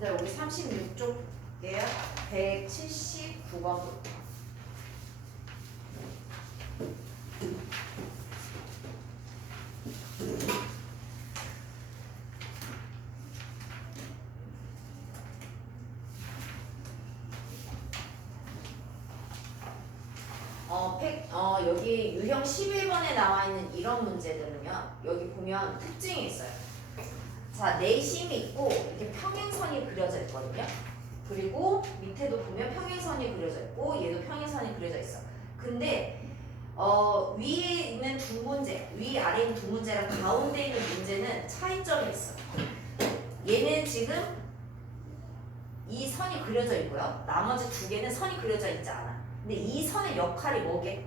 얘들아 우리 36쪽이에요. 179번부터. 여기 유형 11번에 나와 있는 이런 문제들은요. 여기 보면 특징이 있어요. 자, 내심이 있고 이렇게 평행선이 그려져 있거든요. 그리고 밑에도 보면 평행선이 그려져 있고 얘도 평행선이 그려져 있어. 근데 위에 있는 두 문제, 위아래에 있는 두 문제랑 가운데 있는 문제는 차이점이 있어. 얘는 지금 이 선이 그려져 있고요. 나머지 두 개는 선이 그려져 있지 않아. 근데 이 선의 역할이 뭐게?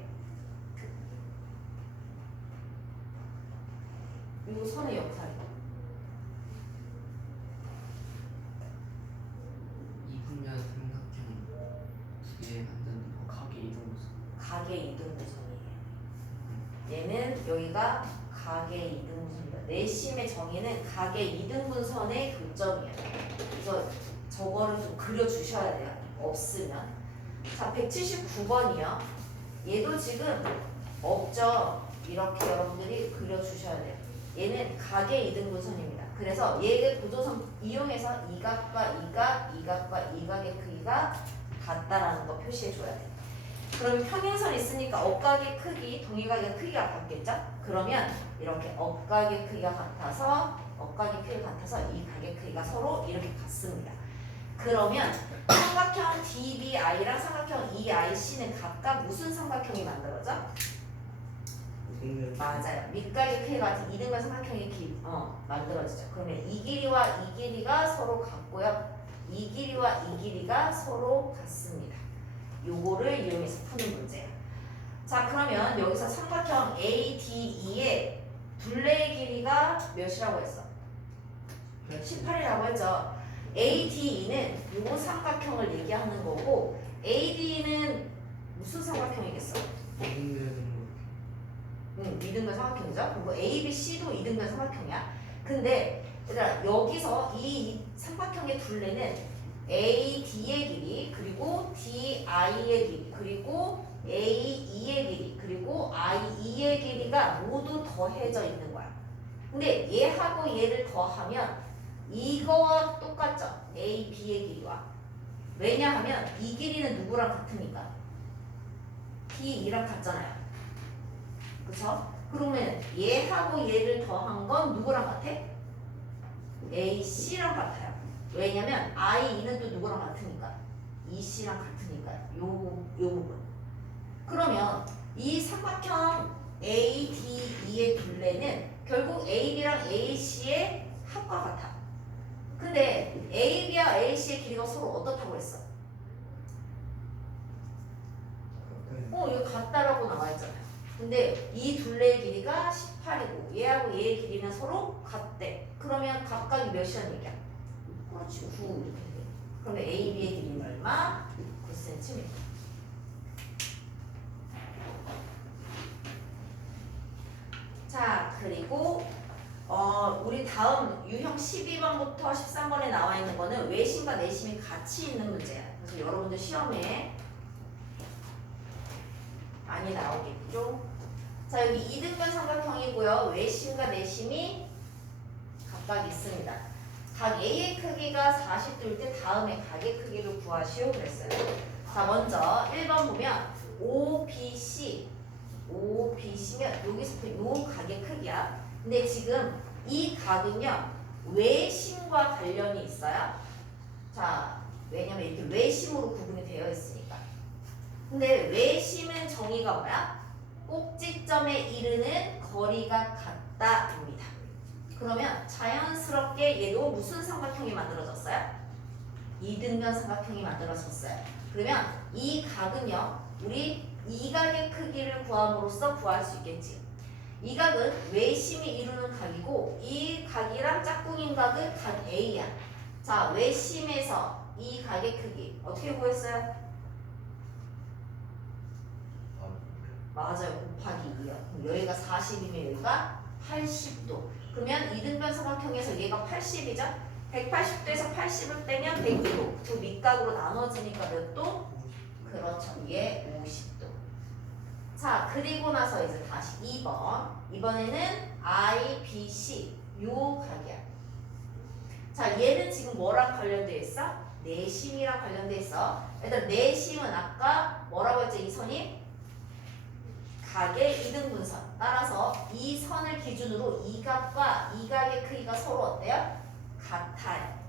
이 선의 역할이 이분면 삼각형 두 개 만드는 거 가게 이동선. 가계 이등분선이에요. 얘는 여기가 가계 이등분선이다. 내심의 정의는 가계 이등분선의 교점이에요. 그래서 저거를 좀 그려주셔야 돼요. 없으면. 자, 179번이요. 얘도 지금 없죠. 이렇게 여러분들이 그려주셔야 돼요. 얘는 가계 이등분선입니다. 그래서 얘의 보조선 이용해서 이 각과 이 각, 이 각과 이 각의 크기가 같다라는 거 표시해줘야 돼요. 그럼 평행선 있으니까 억각의 크기, 동의각의 크기가 같겠죠? 그러면 이렇게 억각의 크기가 같아서 억각의 크기가 같아서 이 각의 크기가 서로 이렇게 같습니다. 그러면 삼각형 DBI랑 삼각형 EIC는 각각 무슨 삼각형이 만들어져? 맞아요. 밑각의 크기가 같은 이등변 삼각형이 만들어지죠. 그러면 이 길이와 이 길이가 서로 같고요. 이 길이와 이 길이가 서로 같습니다. 요거를 이용해서 푸는 문제예요. 자, 그러면 여기서 삼각형 ADE의 둘레의 길이가 몇이라고 했어? 18이라고 했죠. ADE는 요 삼각형을 얘기하는 거고 ADE는 무슨 삼각형이겠어? 이등변 삼각형이죠. 그리고 ABC도 이등변 삼각형이야. 근데 얘들아 여기서 이 삼각형의 둘레는 AD의 길이 그리고 DI의 길이 그리고 AE의 길이 그리고 IE의 길이가 모두 더해져 있는 거야. 근데 얘하고 얘를 더하면 이거와 똑같죠. AB의 길이와. 왜냐하면 이 길이는 누구랑 같으니까 DE랑 같잖아요. 그쵸? 그러면 얘하고 얘를 더한 건 누구랑 같아? AC랑 같아요. 왜냐면 IE는 또 누구랑 같으니까 EC랑 같으니까요. 요 부분. 그러면 이 삼각형 ADE의 둘레는 결국 AB랑 AC의 합과 같아. 근데 AB와 AC의 길이가 서로 어떻다고 했어? 이거 같다라고 나와 있잖아요. 근데 이 둘레의 길이가 18이고 얘하고 얘의 길이는 서로 같대. 그러면 각각이 몇이라는 얘기야? 그렇지, 9 이렇게 돼. 그러면 AB의 길이는 얼마? 9cm. 자, 그리고 우리 다음 유형 12번부터 13번에 나와 있는 거는 외심과 내심이 같이 있는 문제야. 그래서 여러분들 시험에 많이 나오겠죠? 자, 여기 이등변 삼각형이고요. 외심과 내심이 각각 있습니다. 각 A의 크기가 40도일 때 다음에 각의 크기를 구하시오 그랬어요. 자, 먼저 1번 보면 OBC면 여기서부터 요 각의 크기야. 근데 지금 이 각은요 외심과 관련이 있어요. 자, 왜냐면 이렇게 외심으로 구분이 되어 있으니까. 근데 외심은 정의가 뭐야? 꼭지점에 이르는 거리가 같다입니다. 그러면 자연스럽게 얘도 무슨 삼각형이 만들어졌어요? 이등변 삼각형이 만들어졌어요. 그러면 이 각은요 우리 이 각의 크기를 구함으로써 구할 수 있겠지. 이 각은 외심이 이루는 각이고 이 각이랑 짝꿍인 각은 각 A야. 자, 외심에서 이 각의 크기 어떻게 구했어요? 맞아요. 곱하기 2요. 여기가 40이면 여기가 80도. 그러면 이등변 삼각형에서 얘가 80이죠? 180도에서 80을 빼면 100도. 두 밑각으로 나눠지니까 몇 도? 그렇죠. 이게 50도. 자, 그리고 나서 이제 다시 2번. 이번에는 I, B, C. 요 각이야. 자, 얘는 지금 뭐랑 관련돼 있어? 내심이랑 관련돼 있어. 일단 내심은 아까 뭐라고 했죠? 이 선이 각의 이등분선. 따라서 이 선을 기준으로 이 각과 이 각의 크기가 서로 어때요? 같아요.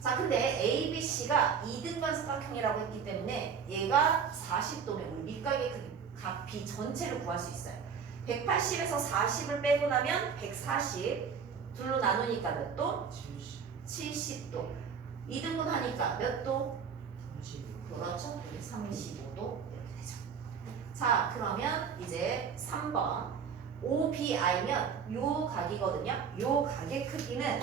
자, 근데 ABC가 이등분 삼각형이라고 했기 때문에 얘가 40도면 우리 밑각의 크기, 각 B 전체를 구할 수 있어요. 180에서 40을 빼고 나면 140 둘로 나누니까 몇 도? 70도. 이등분 하니까 몇 도? 35. 그렇죠. 35도 이렇게 되죠. 자, 그러면 이제 3번 OBI면 요 각이거든요. 요 각의 크기는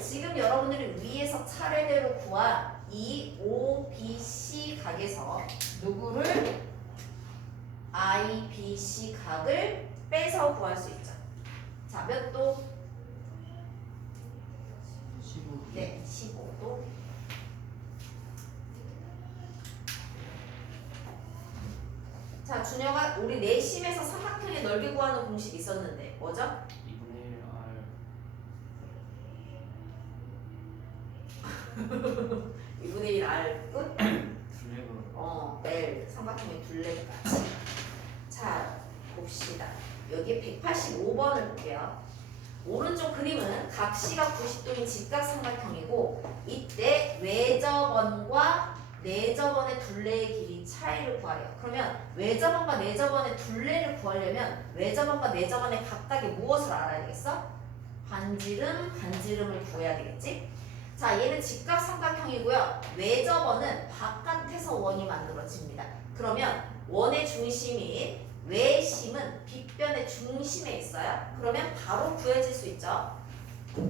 지금 여러분들이 위에서 차례대로 구한 이 OBC 각에서 누구를 IBC 각을 빼서 구할 수 있죠. 자, 몇 도? 15. 네, 15도. 자, 준혁아, 우리 내심에서 삼각형의 넓이 구하는 공식 있었는데 뭐죠? 2분의 1 R 2분의 1 R 끝? 블랙으로 L 삼각형의 둘레까지. 자, 봅시다. 여기 185번을 볼게요. 오른쪽 그림은 각 C가 90도인 직각삼각형이고 이때 외접원과 내접원의 둘레의 길이 차이를 구하래요. 그러면 외접원과 내접원의 둘레를 구하려면 외접원과 내접원의 각각의 무엇을 알아야 되겠어? 반지름을 구해야 되겠지? 자, 얘는 직각삼각형이고요. 외접원은 바깥에서 원이 만들어집니다. 그러면 원의 중심인 외심은 빗변의 중심에 있어요. 그러면 바로 구해질 수 있죠.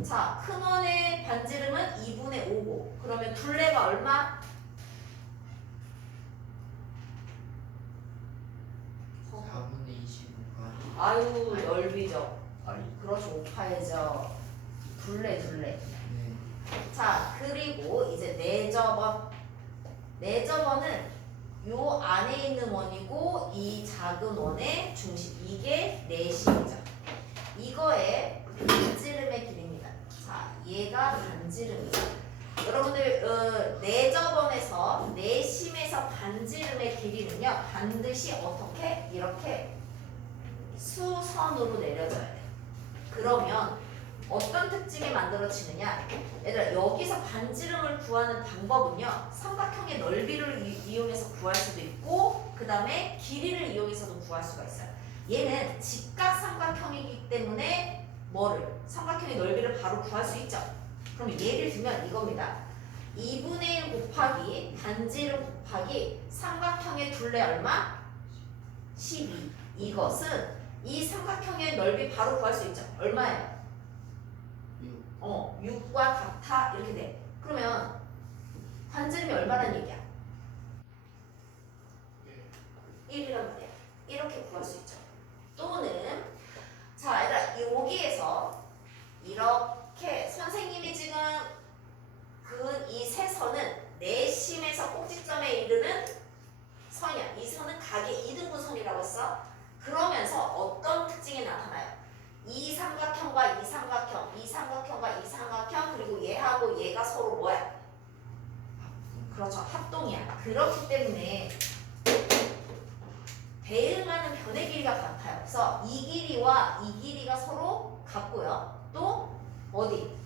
자, 큰 원의 반지름은 2분의 5고 그러면 둘레가 얼마? 아유, 넓이죠. 그렇죠. 5파이죠. 둘레. 네. 자, 그리고 이제 내접원. 내접원은 요 안에 있는 원이고 이 작은 원의 중심. 이게 내심이죠. 이거의 반지름의 길이입니다. 자, 얘가 반지름이죠. 여러분들 내접원에서 내심에서 반지름의 길이는요. 반드시 어떻게? 이렇게 수선으로 내려져야 돼. 그러면 어떤 특징이 만들어지느냐? 얘들아, 여기서 반지름을 구하는 방법은요. 삼각형의 넓이를 이용해서 구할 수도 있고 그 다음에 길이를 이용해서도 구할 수가 있어요. 얘는 직각삼각형이기 때문에 뭐를? 삼각형의 넓이를 바로 구할 수 있죠. 그럼 예를 들면 이겁니다. 2분의 1 곱하기 반지름 곱하기 삼각형의 둘레 얼마? 12. 이것은 이 삼각형의 넓이 바로 구할 수 있죠. 얼마예요? 6과 같아 이렇게 돼. 그러면 반지름이 얼마라는 얘기야? 1이란 말이야. 이렇게 구할 수 있죠. 또는 자, 얘들아, 여기에서 이렇게 선생님이 지금 그은 이 세 선은 내심에서 꼭지점에 이르는 선이야. 이 선은 각의 이등분선이라고 했어. 그러면서 어떤 특징이 나타나요? 이 삼각형과 이 삼각형, 이 삼각형과 이 삼각형, 그리고 얘하고 얘가 서로 뭐야? 그렇죠. 합동이야. 그렇기 때문에 대응하는 변의 길이가 같아요. 그래서 이 길이와 이 길이가 서로 같고요. 또 어디?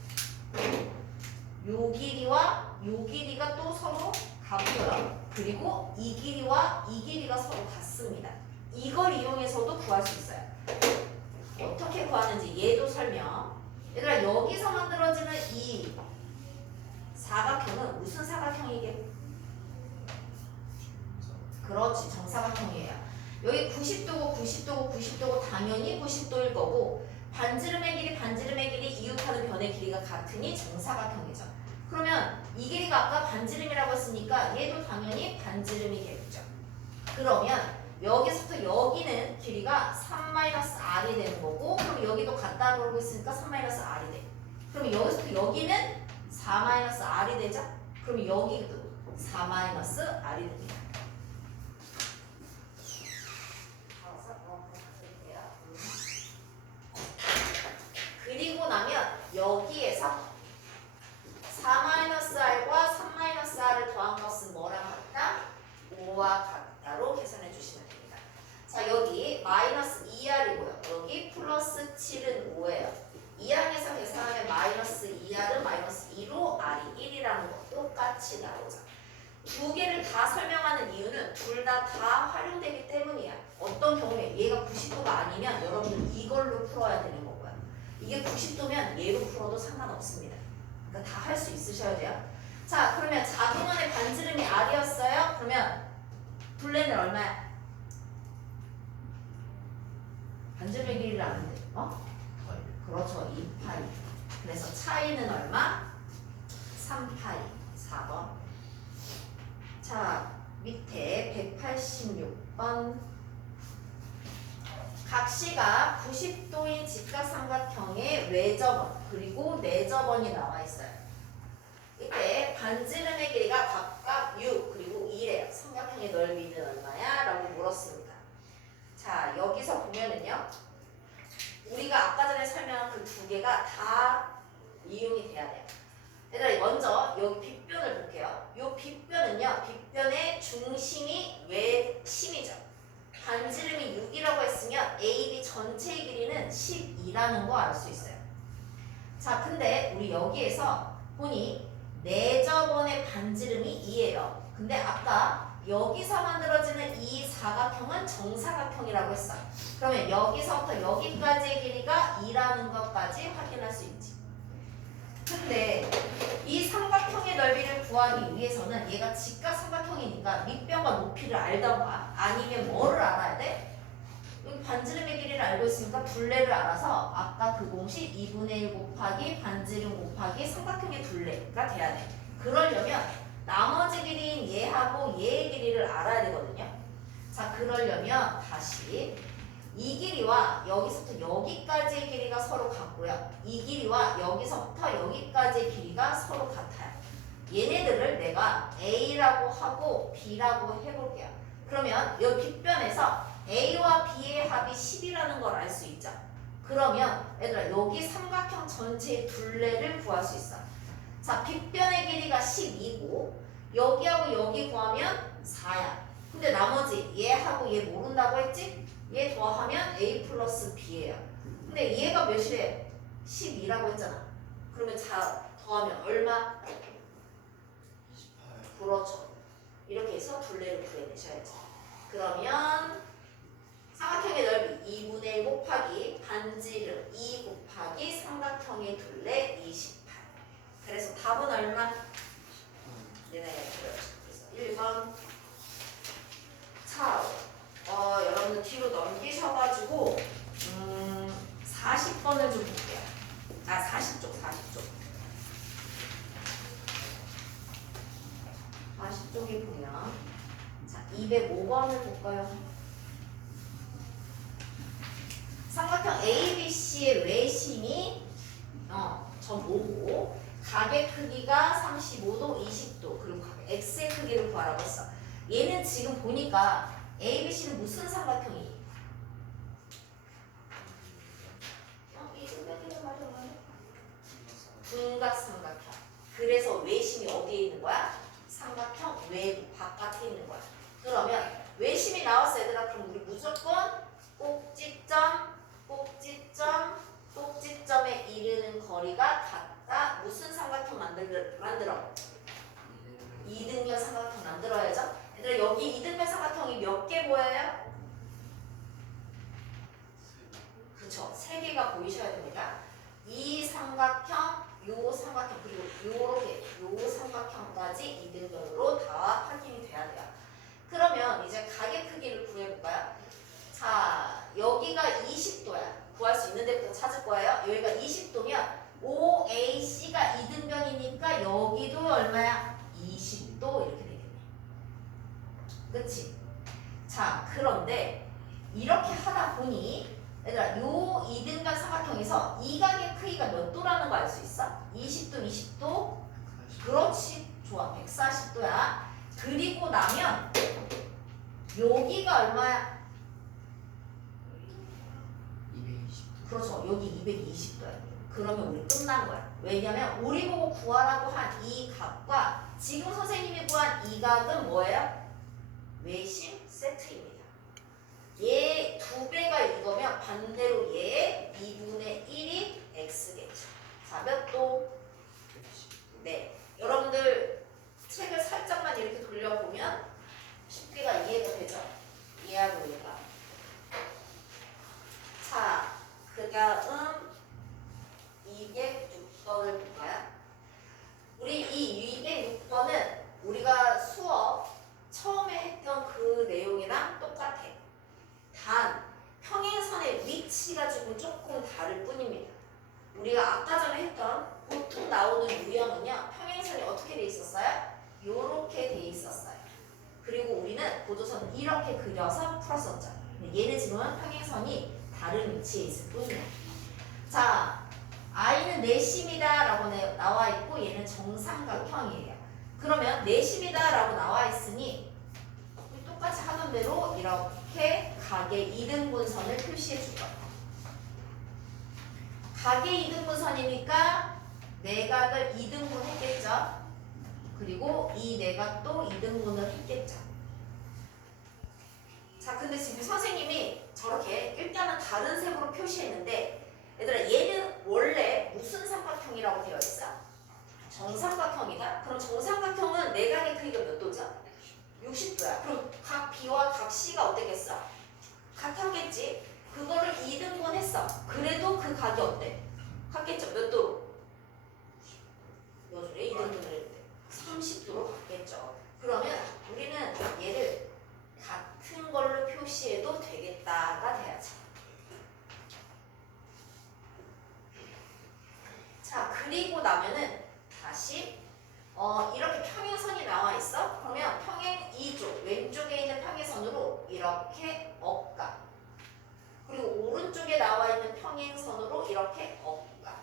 요 길이와 요 길이가 또 서로 같고요. 그리고 이 길이와 이 길이가 서로 같습니다. 이걸 이용해서도 구할 수 있어요. 어떻게 구하는지 얘도 설명. 얘들아, 여기서 만들어지는 이 사각형은 무슨 사각형이게? 그렇지, 정사각형이에요. 여기 90도고 90도고 90도고 당연히 90도일 거고 반지름의 길이 이웃하는 변의 길이가 같으니 정사각형이죠. 그러면 이 길이가 아까 반지름이라고 했으니까 얘도 당연히 반지름이겠죠. 그러면 여기서부터 여기는 길이가 3-r이 되는 거고 그럼 여기도 같다 그러고 있으니까 3-r이 돼. 그러면 여기서부터 여기는 4-r이 되죠? 그럼 여기도 4-r이 됩니다. 그리고 나면 여기에서 4-r과 3-r을 더한 것은 뭐랑 같다? 5와 같다로 계산해 주시면 됩니다. 자, 여기 마이너스 2r이고요. 여기 플러스 7은 5예요. 2항에서 계산하면 마이너스 2r은 마이너스 2로 r이 1이라는 거 똑같이 나오죠. 두 개를 다 설명하는 이유는 둘 다 활용되기 때문이야. 어떤 경우에 얘가 90도가 아니면 여러분들 이걸로 풀어야 되는 거고요. 이게 90도면 얘로 풀어도 상관없습니다. 그러니까 다 할 수 있으셔야 돼요. 자, 그러면 자궁원의 반지름이 r이었어요. 그러면 둘레는 얼마야? 반지름의 길이를 아는데, 그렇죠. 2파이. 그래서 차이는 얼마? 3파이. 4번. 자, 밑에 186번. 각시가 90도인 직각삼각형의 외접원 그리고 내접원이 나와 있어요. 이때 반지름의 길이가 각각 6 그리고 2래요. 삼각형의 넓이는 얼마야? 라고 물었습니다. 자, 여기서 보면은요. 우리가 아까 전에 설명한 그 두 개가 다 이용이 돼야 돼요. 얘들아, 먼저 여기 빗변을 볼게요. 이 빗변은요. 빗변의 중심이 외심이죠. 반지름이 6이라고 했으면 AB 전체의 길이는 12라는 거 알 수 있어요. 자, 근데 우리 여기에서 보니 내접원의 반지름이 2예요. 근데 아까 여기서 만들어지는 이 사각형은 정사각형이라고 했어. 그러면 여기서부터 여기까지의 길이가 2라는 것까지 확인할 수 있지. 근데 이 삼각형의 넓이를 구하기 위해서는 얘가 직각삼각형이니까 밑변과 높이를 알던가 아니면 뭐를 알아야 돼? 여기 반지름의 길이를 알고 있으니까 둘레를 알아서 아까 그 공식 2분의 1 곱하기 반지름 곱하기 삼각형의 둘레가 돼야 돼. 그러려면 나머지 길이인 얘하고 얘의 길이를 알아야 되거든요. 자, 그러려면 다시 이 길이와 여기서부터 여기까지의 길이가 서로 같고요. 이 길이와 여기서부터 여기까지의 길이가 서로 같아요. 얘네들을 내가 A라고 하고 B라고 해볼게요. 그러면 이 빗변에서 A와 B의 합이 10이라는 걸 알 수 있죠. 그러면 얘들아 여기 삼각형 전체의 둘레를 구할 수 있어. 자, 빗변의 길이가 10이고 여기하고 여기 구하면 4야. 근데 나머지 얘하고 얘 모른다고 했지? 얘 더하면 A 플러스 B예요. 근데 얘가 몇이래요? 12라고 했잖아. 그러면 더하면 얼마? 28. 그렇죠. 이렇게 해서 둘레를 구해내셔야죠. 그러면 삼각형의 넓이 2분의 1 곱하기 반지름 2 곱하기 삼각형의 둘레 28. 그래서 답은 얼마? 네, 그래서 1번. 자, 여러분들 뒤로 넘기셔가지고 40번을 좀 볼게요. 40쪽. 40쪽에 보면 자, 205번을 볼까요? 삼각형 ABC의 외심이 점 5고 각의 크기가 35도, 20도 그리고 각 X의 크기를 구하라고 했어. 얘는 지금 보니까 ABC는 무슨 삼각형이? 분각삼각형. 그래서 외심이 어디에 있는 거야? 삼각형 외부 바깥에 있는 거야. 그러면 외심이 나왔어 얘들아. 그럼 우리 무조건 꼭지점에 이르는 거리가 같다. 무슨 삼각형 만들어? 이등변 삼각형 만들어야죠. 얘들아 여기 이등변 삼각형이 몇 개 보여요? 그쵸. 3개가 보이셔야 됩니다. 이 삼각형, 요 삼각형, 그리고 요렇게 요 삼각형까지 이등변으로 다 확인이 돼야 돼요. 그러면 이제 각의 크기를 구해볼까요? 자, 여기가 20도야. 구할 수 있는 데부터 찾을 거예요. 여기가 20도면 OAC가 이등변이니까 여기도 얼마야? 20도 이렇게 되겠네. 그치? 자, 그런데 이렇게 하다 보니 얘들아, 요 이등변 삼각형에서 이 각의 크기가 몇 도라는 거 알 수 있어? 20도, 20도? 그렇지. 좋아. 140도야. 그리고 나면 여기가 얼마야? 220도. 그렇죠. 여기 220도야. 그러면 우리 끝난 거야. 왜냐면 우리 보고 구하라고 한 이 각과 지금 선생님이 구한 이 각은 뭐예요? 외심 세트입니다. 얘 2배가 이거면 반대로 얘 2분의 1이 x겠죠. 자, 몇 도? 네. 여러분들 책을 살짝만 이렇게 돌려보면 쉽게가 이해가 되죠? 이해하고 얘가. 자, 그 다음 206번을 볼까요? 우리 이 206번은 우리가 수업 처음에 했던 그 내용이랑 똑같아. 단 평행선의 위치가 조금 다를 뿐입니다. 우리가 아까 전에 했던 보통 나오는 유형은요, 평행선이 어떻게 돼 있었어요? 요렇게 돼 있었어요. 그리고 우리는 보조선 이렇게 그려서 풀었었죠. 근데 얘는 지금은 평행선이 다른 위치에 있을 뿐이에요. 자, I는 내심이다 라고 나와 있고 얘는 정삼각형이에요. 그러면 내심이다 라고 나와 있으니 똑같이 하던 대로 이렇게 각의 이등분선을 표시해 줄 거예요. 각의 이등분선이니까 내각을 2등분 했겠죠. 그리고 이 내각도 2등분을 했겠죠. 자, 근데 지금 선생님이 저렇게 일단은 다른 색으로 표시했는데 얘들아, 얘는 원래 무슨 삼각형이라고 되어 있어? 정삼각형이다? 그럼 정삼각형은 내각의 크기가 몇 도죠? 60도야. 그럼 각 B와 각 C가 어땠겠어? 같았겠지? 그거를 2등분 했어. 그래도 그 각이 어때? 같겠죠? 몇 도로? 요즘에 2등분을 했는데 30도로 같겠죠. 그러면 우리는 얘를 같은 걸로 표시해도 되겠다가 돼야지. 자, 그리고 나면은 다시 이렇게 평행선이 나와 있어. 그러면 평행 2쪽 왼쪽에 있는 평행선으로 이렇게 억가. 그리고 오른쪽에 나와 있는 평행선으로 이렇게 억가.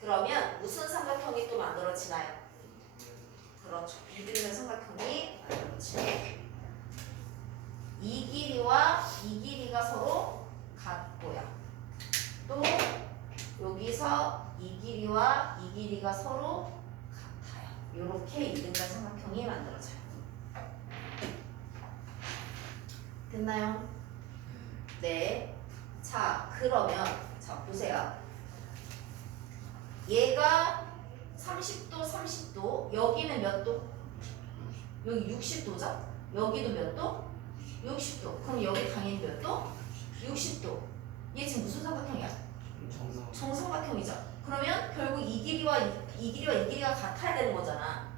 그러면 무슨 삼각형이 또 만들어지나요? 그렇죠. 이등변 삼각형이 만들어지네. 이 길이와 이 길이가 서로 같고요. 또 여기서 이 길이와 이 길이가 서로 같아요. 이렇게 이등변 삼각형이 만들어져요. 됐나요? 네. 자, 그러면 자 보세요. 얘가 30도, 30도. 여기는 몇 도? 여기 60도죠? 여기도 몇 도? 60도. 그럼 여기 당연히 몇 도? 60도. 얘 지금 무슨 삼각형이야? 정삼각형이죠. 그러면 결국 이 길이와 이 길이가 같아야 되는 거잖아.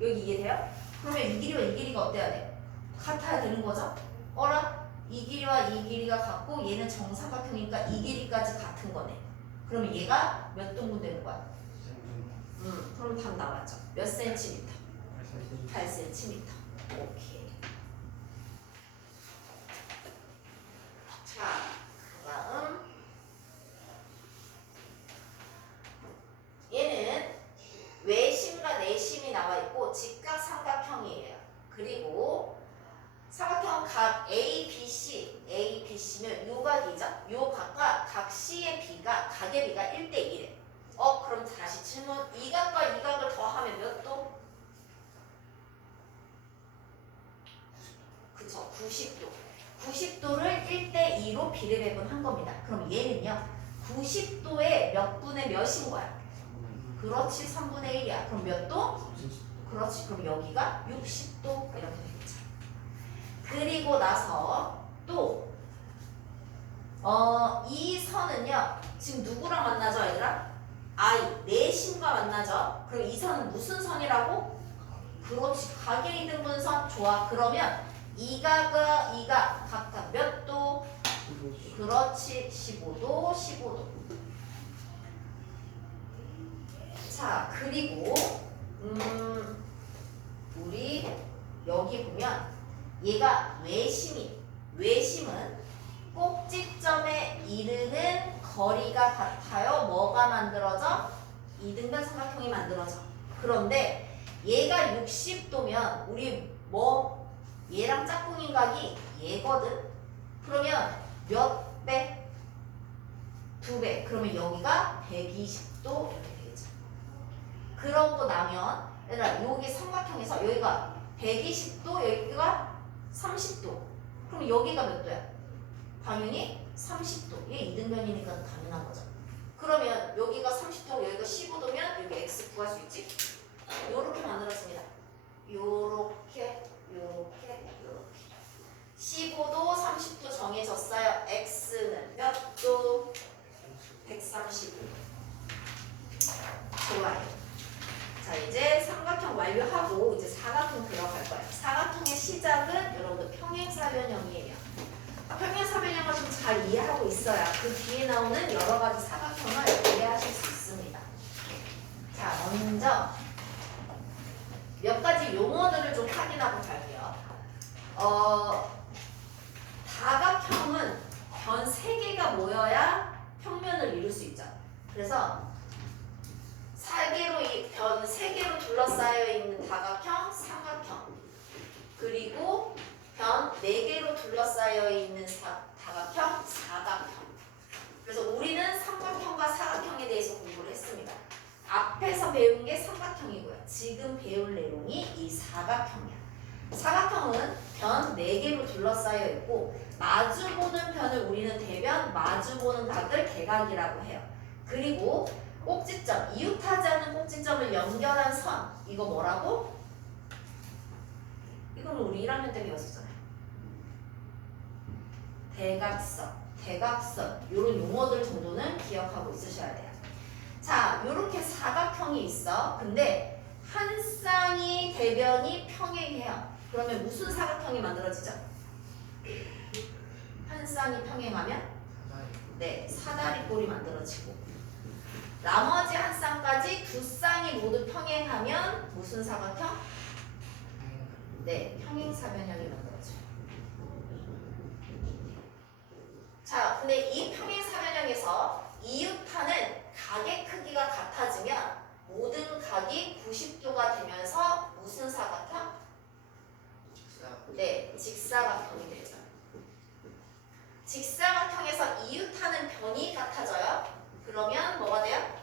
여기 이해돼요? 그러면 이 길이와 이 길이가 어때야 돼? 같아야 되는 거죠? 어라? 이 길이와 이 길이가 같고 얘는 정삼각형이니까 이 길이까지 같은 거네. 그러면 얘가 몇 등분 되는 거야? 그럼 답 나왔죠. 몇 센티미터? 8cm. 오케이. 자, 그 다음 얘는 외심과 내심이 나와 있고 직각삼각형이에요. 그리고 삼각형 각 A, BC면 요 각이죠? 요 각과 각 C의 B가 각의 B가 1대1에. 그럼 다시 질문. 이 각과 이 각을 더하면 몇 도? 그쵸, 90도. 90도를 1대2로 비례 배분한 겁니다. 그럼 얘는요, 90도의 몇 분의 몇인 거야? 그렇지, 3분의 1이야. 그럼 몇 도? 그렇지, 그럼 여기가 60도 이렇게 되겠죠. 그리고 나서 또 이 선은요, 지금 누구랑 만나죠, 얘들아? I, 내심과 만나죠. 그럼 이 선은 무슨 선이라고? 그렇지, 각의 이등분선. 좋아. 그러면 이 각과 각각 몇 도? 그렇지, 15도, 15도. 자, 그리고 우리 여기 보면 얘가 외심은 꼭지점의 만들어져? 이등변 삼각형이 만들어져. 그런데 얘가 60도면 우리 뭐 얘랑 짝꿍인 각이 얘거든. 그러면 몇 배? 2배. 그러면 여기가 120도 이렇게 되겠죠. 그러고 나면 얘들아 여기 삼각형에서 여기가 120도 여기가 30도. 그럼 여기가 몇 도야? 당연히 30도. 얘 이등변이니까 당연한 거죠. 그러면 여기가 30도 여기가 15도면 여기 x 구할 수 있지? 요렇게 만들어집니다. 요렇게 15도 30도 정해졌어요. x는 몇 도? 135. 좋아요. 자 이제 삼각형 완료하고 이제 사각형 들어갈 거예요. 사각형의 시작은 여러분들 평행사변형이에요. 평행사변형을 좀 잘 이해하고 있어야 그 뒤에 나오는 여러 가지 사각형을 이해하실 수 있습니다. 자 먼저 몇 가지 용어들을 좀 확인하고 갈게요. 다각형은 변 3개가 모여야 평면을 이룰 수 있죠. 그래서 변 3개로 둘러싸여 있는 다각형, 삼각형. 그리고 변 4개로 둘러싸여 있는 다각형, 사각형. 그래서 우리는 삼각형과 사각형에 대해서 공부를 했습니다. 앞에서 배운 게 삼각형이고요. 지금 배울 내용이 이 사각형이야. 사각형은 변 4개로 둘러싸여 있고 마주보는 편을 우리는 대변, 마주보는 각을 대각이라고 해요. 그리고 꼭지점, 이웃하지 않는 꼭지점을 연결한 선, 이거 뭐라고? 이거는 우리 1학년 때 배웠었잖아요. 대각선, 대각선 이런 용어들 정도는 기억하고 있으셔야 돼요. 자, 이렇게 사각형이 있어. 근데 한 쌍이 대변이 평행해요. 그러면 무슨 사각형이 만들어지죠? 한 쌍이 평행하면 네, 사다리꼴이 만들어지고 나머지 한 쌍까지 두 쌍이 모두 평행하면 무슨 사각형? 네, 평행사변형이 만들어져요. 자, 근데 이 평행사변형에서 이웃하는 각의 크기가 같아지면 모든 각이 90도가 되면서 무슨 사각형? 네, 직사각형이 되죠. 직사각형에서 이웃하는 변이 같아져요. 그러면 뭐가 돼요?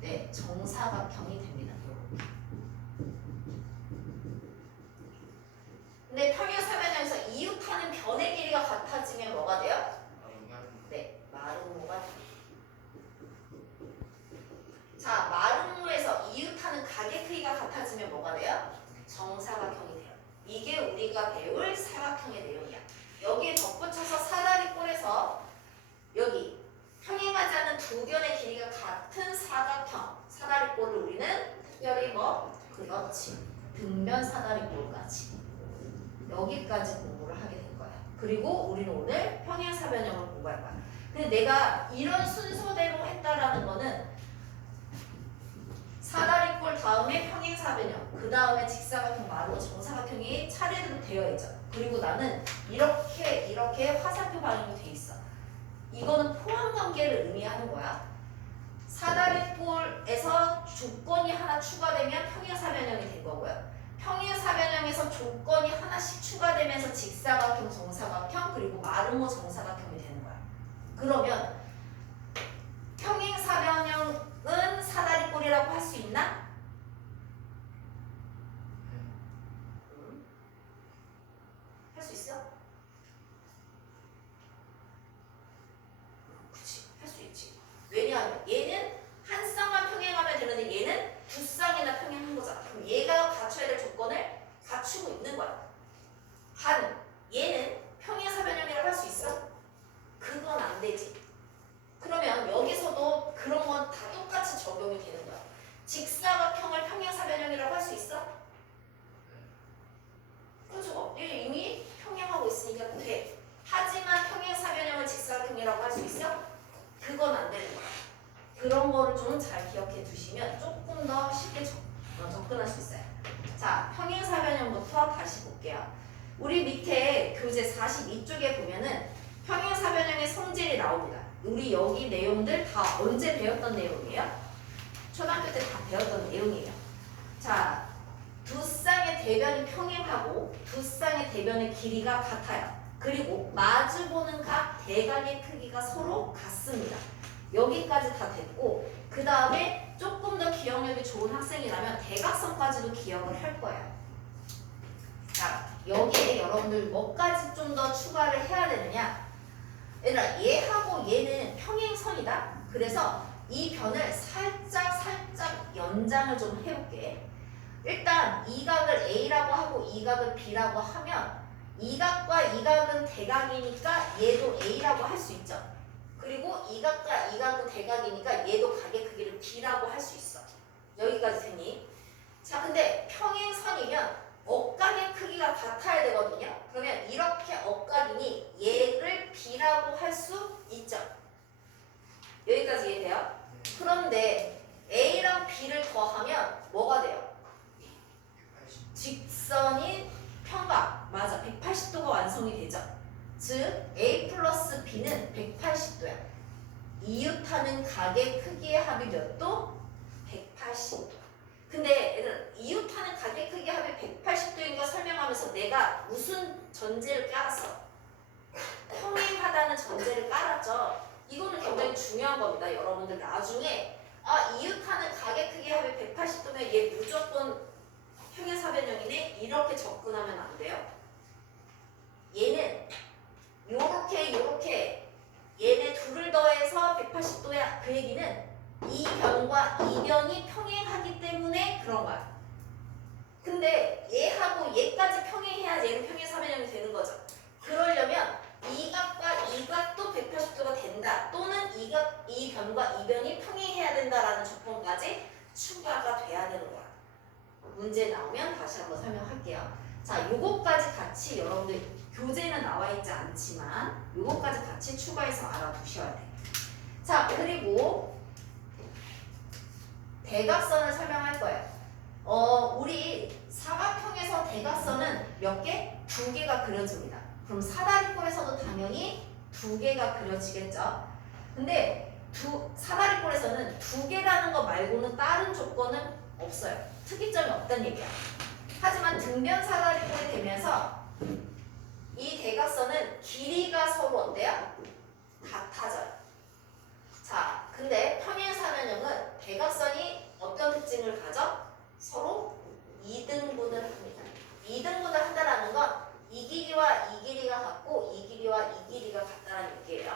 네, 정사각형이 됩니다. 근데 평행사변형에서 이웃하는 변의 길이가 같아지면 뭐가 돼요? 네, 마름모가 돼요. 자, 마름모에서 이웃하는 각의 크기가 같아지면 뭐가 돼요? 정사각형이 돼요. 이게 우리가 배울 사각형의 내용이야. 여기에 덧붙여서 사다리꼴에서 여기 평행하지 않는 두 변의 길이가 같은 사각형, 사다리꼴을 우리는 특별히 뭐? 그렇지. 등변 사다리꼴까지. 여기까지 공부를 하게 될 거야. 그리고 우리는 오늘 평행사변형을 공부할 거야. 근데 내가 이런 순서대로 했다라는 거는 사다리꼴 다음에 평행사변형, 그 다음에 직사각형, 마루, 정사각형이 차례대로 되어 있죠. 그리고 나는 이렇게 화살표 방향으로 돼 있어. 이거는 포함관계를 의미하는 거야. 사다리꼴에서 조건이 하나 추가되면 평행사변형이 된 거고요. 평행사변형에서 조건이 하나씩 추가되면서 직사각형, 정사각형, 그리고 마름모 정사각형이 되는 거야. 그러면 평행사변형은 사다리꼴이라고 할 수 있나? 할 수 있어? 그치, 할 수 있지. 왜냐하면 얘는 한 쌍만 평행하면 되는데 얘는 두 쌍이나 평행한 거잖아. 그럼 얘가 갖춰야 될 조건을 갖추고 있는 거야. 얘는 평행사변형이라고 할 수 있어? 그건 안 되지. 그러면 여기서도 그런 건 다 똑같이 적용이 되는 거야. 직사각형을 평행사변형이라고 할 수 있어? 그렇죠. 얘 이미 평행하고 있으니까 돼. 하지만 평행사변형을 직사각형이라고 할 수 있어? 그건 안 되는 거야. 그런 거를 좀 잘 기억해 두시면 조금 더 쉽게 접근할 수 있어요. 자, 평행사변형부터 다시 볼게요. 우리 밑에 교재 42쪽에 보면은 평행사변형의 성질이 나옵니다. 우리 여기 내용들 다 언제 배웠던 내용이에요? 초등학교 때 다 배웠던 내용이에요. 자, 두 쌍의 대변이 평행하고 두 쌍의 대변의 길이가 같아요. 그리고 마주보는 각 대각의 크기가 서로 같습니다. 여기까지 다 됐고 그 다음에 조금 더 기억력이 좋은 학생이라면 대각선까지도 기억을 할 거예요. 자, 여기에 여러분들 뭐까지 좀 더 추가를 해야 되느냐? 얘들아, 얘하고 얘는 평행선이다. 그래서 이 변을 살짝 연장을 좀 해볼게. 일단 이 각을 A라고 하고 이 각을 B라고 하면 이 각과 이 각은 대각이니까 얘도 A라고 할 수 있죠. 그리고 이 각과 이 각은 대각이니까 얘도 각의 크기를 B라고 할 수 있어. 여기까지 되니? 자, 근데 평행선이면 억각의 크기가 같아야 되거든요. 그러면 이렇게 억각이니 얘를 B라고 할 수 있죠. 여기까지 이해돼요? 그런데 A랑 B를 더하면 뭐가 돼요? 직선인 평각. 맞아. 180도가 완성이 되죠. 즉 A 플러스 B는 180도야. 이웃하는 각의 크기의 합이 몇 도? 180도. 근데 얘들 이웃하는 각의 크기 합이 180도인 거 설명하면서 내가 무슨 전제를 깔았어? 평행하다는 전제를 깔았죠. 이거는 굉장히 중요한 겁니다. 여러분들 나중에 이웃하는 각의 크기 합이 180도면 얘 무조건 평행사변형이네 이렇게 접근하면 안 돼요. 얘는 요렇게 얘네 둘을 더해서 180도야. 그 얘기는 이 변과 이 변이 평행하기 때문에 그런 거야. 근데 얘하고 얘까지 평행해야 얘는 평행사변형이 되는 거죠. 그러려면 이 각과 이 각도 180도가 된다. 또는 이 변과 이 변이 평행해야 된다라는 조건까지 추가가 돼야 되는 거야. 문제 나오면 다시 한번 설명할게요. 자, 요거까지 같이 여러분들 교재는 나와 있지 않지만 요거까지 같이 추가해서 알아두셔야 돼. 자, 그리고 대각선을 설명할 거예요. 우리 사각형에서 대각선은 몇 개? 2개가 그려집니다. 그럼 사다리꼴에서도 당연히 2개가 그려지겠죠. 근데 사다리꼴에서는 2개라는 거 말고는 다른 조건은 없어요. 특이점이 없다는 얘기야. 하지만 등변 사다리꼴이 되면서 이 대각선은 길이가 서로 어때요? 같아져요. 자, 근데 평행사변형은 대각선이 어떤 특징을 가져? 서로 2등분을 합니다. 2등분을 한다는 건 이 길이와 이 길이가 같고 이 길이와 이 길이가 같다는 얘기예요.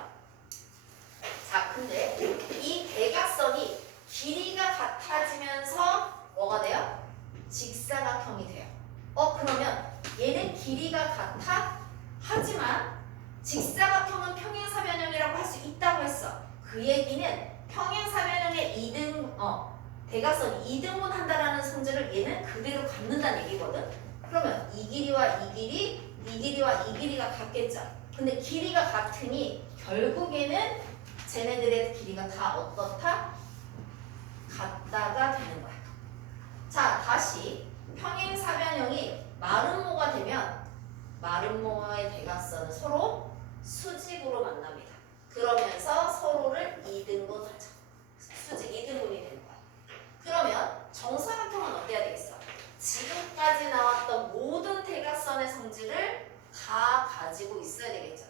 자, 근데 이 대각선이 길이가 같아지면서 뭐가 돼요? 직사각형이 돼요. 그러면 얘는 길이가 같아? 하지만 직사각형은 평행사변형이라고 할 수 있다고 했어. 그 얘기는 평행사변형의 대각선 2등분 한다라는 성질을 얘는 그대로 갖는다는 얘기거든. 그러면 이 길이와 이 길이, 이 길이와 이 길이가 같겠죠. 근데 길이가 같으니 결국에는 쟤네들의 길이가 다 어떻다? 같다가 되는 거야. 자, 다시 평행사변형이 마름모가 되면 마름모의 대각선은 서로 수직으로 만납니다. 그러면서 서로를 2등분하죠. 수직 2등분이 되는 거야. 그러면 정사각형은 어때야 되겠어? 지금까지 나왔던 모든 대각선의 성질을 다 가지고 있어야 되겠죠.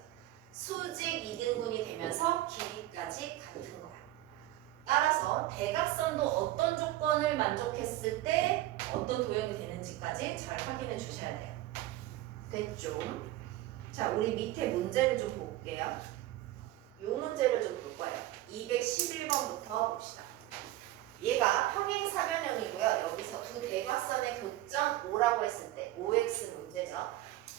수직 2등분이 되면서 길이까지 같은 거야. 따라서 대각선도 어떤 조건을 만족했을 때 어떤 도형이 되는지까지 잘 확인해 주셔야 돼요. 됐죠? 자, 우리 밑에 문제를 좀 볼게요. 이 문제를 좀 볼 거예요. 211번부터 봅시다. 얘가 평행사변형이고요. 여기서 두 대각선의 교점 O라고 했을 때 OX 문제죠.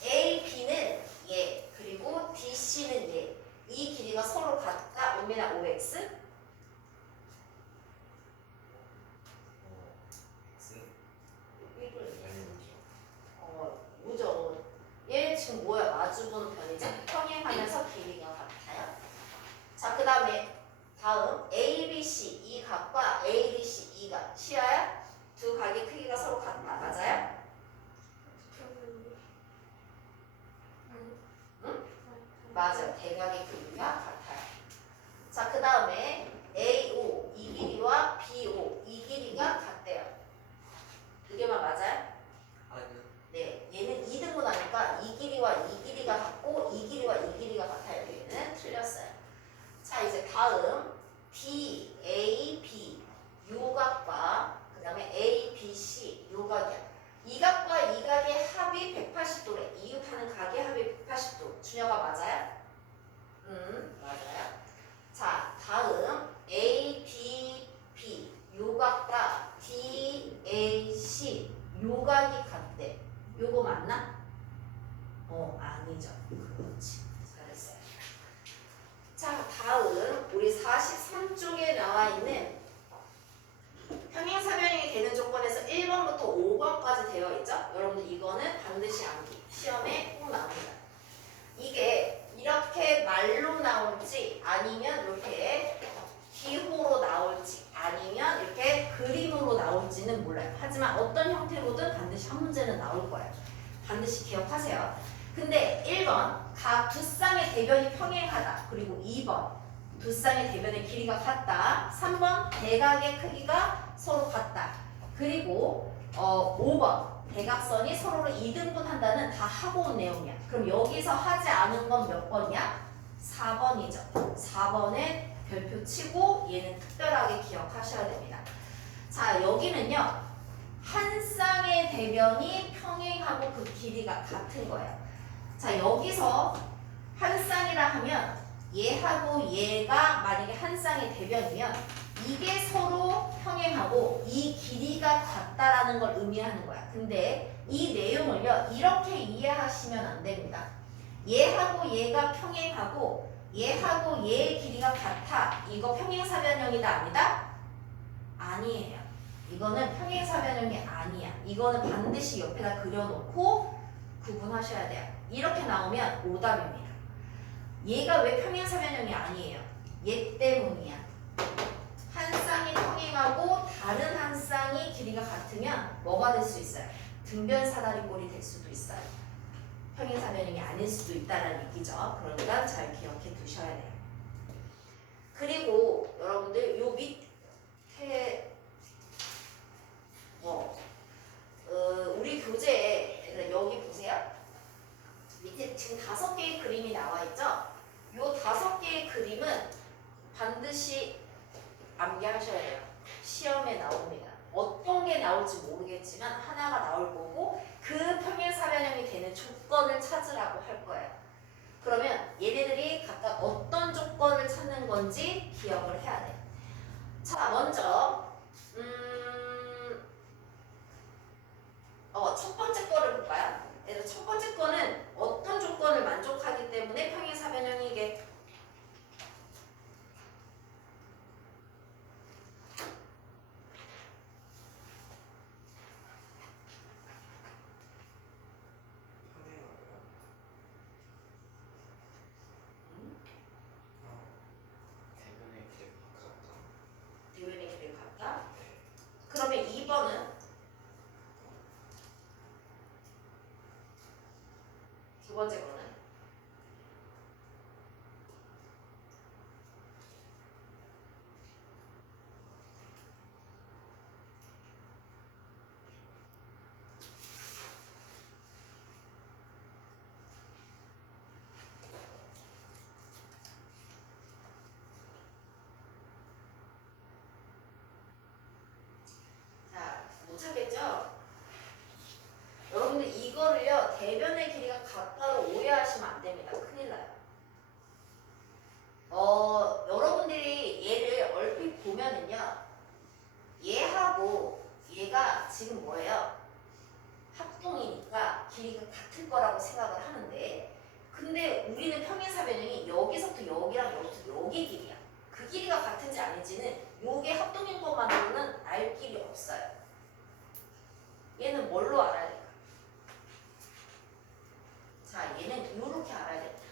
A, B는 얘, 그리고 DC는 얘. 이 길이가 서로 같다. 옵니다. OX. 뭐죠? 얘 지금 뭐야? 마주보는 편이죠? 평행하면서 길이가 같아요. 자, 그 다음에 다음 ABC 이 각과 ADC 이 각 시야야? 두 각의 크기가 서로 같다. 맞아요? 응? 맞아요. 대각의 크기가 같아요. 몰라요. 하지만 어떤 형태로든 반드시 한 문제는 나올 거예요. 반드시 기억하세요. 근데 1번 각 두 쌍의 대변이 평행하다. 그리고 2번 두 쌍의 대변의 길이가 같다. 3번 대각의 크기가 서로 같다. 그리고 5번 대각선이 서로를 이등분한다는 다 하고 온 내용이야. 그럼 여기서 하지 않은 건 몇 번이야? 4번이죠. 4번에 별표 치고 얘는 특별하게 기억하셔야 됩니다. 자, 여기는요. 한 쌍의 대변이 평행하고 그 길이가 같은 거예요. 자, 여기서 한 쌍이라 하면 얘하고 얘가 만약에 한 쌍의 대변이면 이게 서로 평행하고 이 길이가 같다라는 걸 의미하는 거야. 근데 이 내용을요. 이렇게 이해하시면 안 됩니다. 얘하고 얘가 평행하고 얘하고 얘의 길이가 같아. 이거 평행사변형이다 아니다? 아니에요. 이거는 평행사변형이 아니야. 이거는 반드시 옆에다 그려놓고 구분하셔야 돼요. 이렇게 나오면 오답입니다. 얘가 왜 평행사변형이 아니에요? 얘 때문이야. 한 쌍이 평행하고 다른 한 쌍이 길이가 같으면 뭐가 될 수 있어요? 등변사다리꼴이 될 수도 있어요. 평행사변형이 아닐 수도 있다는 얘기죠. 그러니까 잘 기억해 두셔야 돼요. 그리고 여러분들 요 밑에 우리 교재에 여기 보세요. 밑에 지금 5개의 그림이 나와 있죠? 요 5개의 그림은 반드시 암기하셔야 돼요. 시험에 나옵니다. 어떤 게 나올지 모르겠지만 하나가 나올 거고 그 평행사변형이 되는 조건을 찾으라고 할 거예요. 그러면 얘네들이 각각 어떤 조건을 찾는 건지 기억을 해야 돼요. 자, 먼저 첫 번째 거를 볼까요? 그래서 첫 번째 거는 어떤 조건을 만족하기 때문에 평행사변형이게 대변의 길이가 같다. 대변의 길이가 같다? 그러면 2번은 두 번째 거는 자, 못 찾겠죠? 여러분들 이거를요 대변의 길이가 같다고 오해하시면 안 됩니다. 큰일 나요. 여러분들이 얘를 얼핏 보면은요 얘하고 얘가 지금 뭐예요? 합동이니까 길이가 같을 거라고 생각을 하는데 근데 우리는 평행사변형이 여기서부터 여기랑 여기서부터 여기 길이야. 그 길이가 같은지 아닌지는 요게 합동인 것만으로는 알 길이 없어요. 얘는 뭘로 알아야 될까? 자, 얘는 이렇게 알아야 됩니다.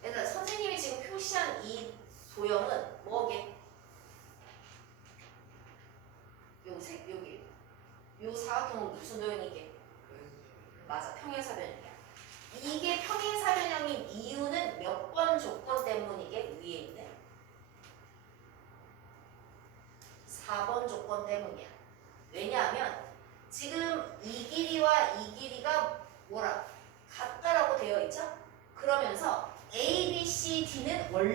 그러니까 선생님이 지금 표시한 이 도형은 뭐게? 여기 요 사각형은 무슨 도형이게? 맞아, 평행사변형이야. 이게 평행사변형인 이유는 몇 번 조건 때문이게? 위에 있는 4번 조건 때문이야. 왜냐하면 지금 이 길이와 이 길이가 뭐라? 같다라고 되어 있죠? 그러면서 A, B, C, D는 원래